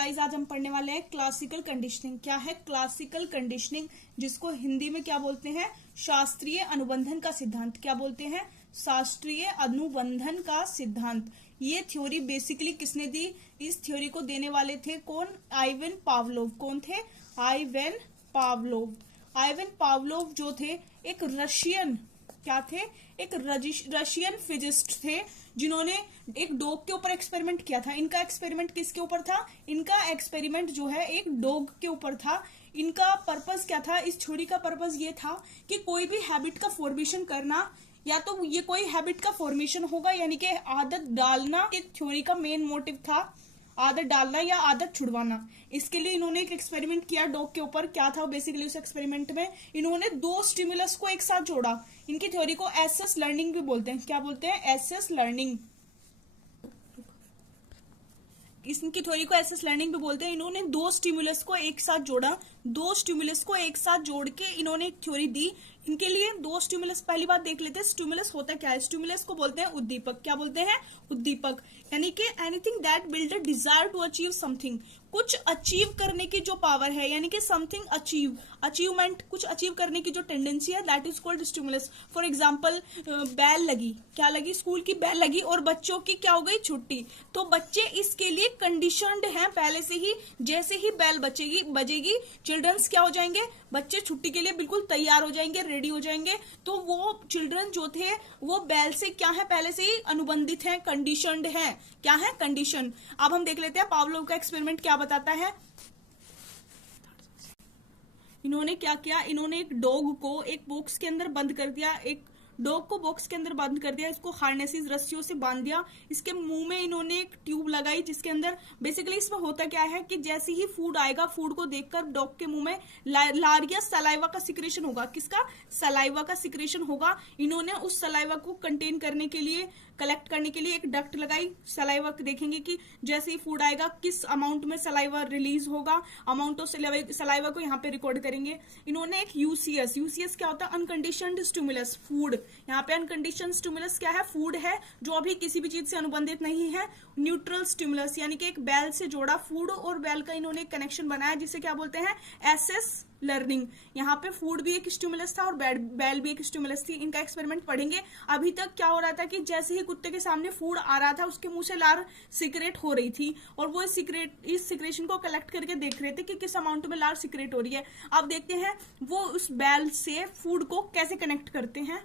Guys आज हम पढ़ने वाले हैं क्लासिकल कंडीशनिंग। क्या है क्लासिकल कंडीशनिंग, जिसको हिंदी में क्या बोलते हैं? शास्त्रीय अनुबंधन का सिद्धांत। क्या बोलते हैं? शास्त्रीय अनुबंधन का सिद्धांत। ये थ्योरी बेसिकली किसने दी? इस थ्योरी को देने वाले थे कौन? Ivan Pavlov. कौन थे? Ivan Pavlov. आइवन पावलोव जो थे एक रशियन, क्या थे? एक रशियन फिजिस्ट थे जिन्होंने एक डॉग के ऊपर एक्सपेरिमेंट किया था। इनका एक्सपेरिमेंट किसके ऊपर था? इनका एक्सपेरिमेंट जो है एक डॉग के ऊपर था। इनका पर्पस क्या था? इस थ्योरी का पर्पस ये था कि कोई भी हैबिट का फॉर्मेशन करना, या तो ये कोई हैबिट का फॉर्मेशन होगा यानी कि आदत डालना, एक थ्योरी का मेन मोटिव था आदत डालना या आदत छुड़वाना। इसके लिए इन्होंने एक एक्सपेरिमेंट किया डॉग के ऊपर। क्या था बेसिकली उस एक्सपेरिमेंट में? इन्होंने दो स्टिमुलस को एक साथ जोड़ा। इनकी थ्योरी को एसएस लर्निंग भी बोलते हैं। क्या बोलते हैं? SS learning. इनकी थ्योरी को एसएस लर्निंग भी बोलते हैं। इन्होंने दो स्टिमुलस को एक साथ जोड़ा। दो स्टिमुलस को एक साथ जोड़ के इन्होंने एक थ्योरी दी। इनके लिए दो स्टिमुलस, पहली बात देख लेते हैं स्टिमुलस होता क्या है। स्टिमुलस को बोलते हैं उद्दीपक। क्या बोलते हैं? उद्दीपक। यानी कि anything that build a desire to achieve something, कुछ अचीव करने की जो पावर है, यानी कि समथिंग अचीव, अचीवमेंट, कुछ अचीव करने की जो टेंडेंसी है, that is called stimulus. For example bell लगी, क्या लगी? स्कूल की बेल लगी और बच्चों की क्या हो गई? छुट्टी। तो बच्चे इसके लिए कंडीशनड हैं पहले से ही। जैसे ही बेल बजेगी चिल्ड्रंस क्या हो जाएंगे? बच्चे छुट्टी के लिए बिल्कुल तैयार हो जाएंगे, रेडी हो जाएंगे। तो वो चिल्ड्रन जो थे वो बेल से क्या है? पहले से ही अनुबंधित हैं, कंडीशनड हैं। क्या है? कंडीशन। अब हम देख लेते हैं पावलोव का एक्सपेरिमेंट क्या बताता है। इन्होंने क्या किया? इन्होंने एक डॉग को एक बॉक्स के अंदर बंद कर दिया। एक डॉग को बॉक्स के अंदर बंद कर दिया, इसको हार्नेसेस, रस्सियों से बांध दिया। इसके मुंह में इन्होंने एक ट्यूब लगाई जिसके अंदर बेसिकली इसमें होता क्या है कि जैसे ही फूड आएगा, फूड को देखकर डॉग के मुंह में लार या सलाइवा का सिक्रेशन होगा। किसका? सलाइवा का सिक्रेशन होगा। इन्होंने उस सलाइवा को कंटेन करने के लिए, कलेक्ट करने के लिए एक डक्ट लगाई। सलाइवा देखेंगे कि जैसे ही फूड आएगा किस अमाउंट में सलाइवा रिलीज होगा, अमाउंट ऑफ सलाइवा को यहाँ पे रिकॉर्ड करेंगे। इन्होंने एक यूसीएस, यूसीएस क्या होता है? Unconditioned stimulus, food. यहाँ पे अनकंडीशनड स्टिमुलस क्या है? फूड है, जो अभी किसी भी चीज से अनुबंधित नहीं है। न्यूट्रल स्टिमुलस यानी कि एक बेल से जोड़ा, फूड और बेल का इन्होंने एक कनेक्शन बनाया जिसे क्या बोलते हैं? SS learning. यहाँ पे फूड भी एक स्टिमुलस था और बेल भी एक स्टिमुलस थी। इनका एक्सपेरिमेंट पढ़ेंगे। अभी तक क्या हो रहा था कि जैसे ही कुत्ते के सामने फूड आ रहा था उसके मुंह से लार सिक्रेट हो रही थी और वो इस सिक्रेशन को कलेक्ट करके देख रहे थे कि किस अमाउंट में लार सिक्रेट हो रही है। अब देखते हैं वो उस बेल से फूड को कैसे कनेक्ट करते हैं।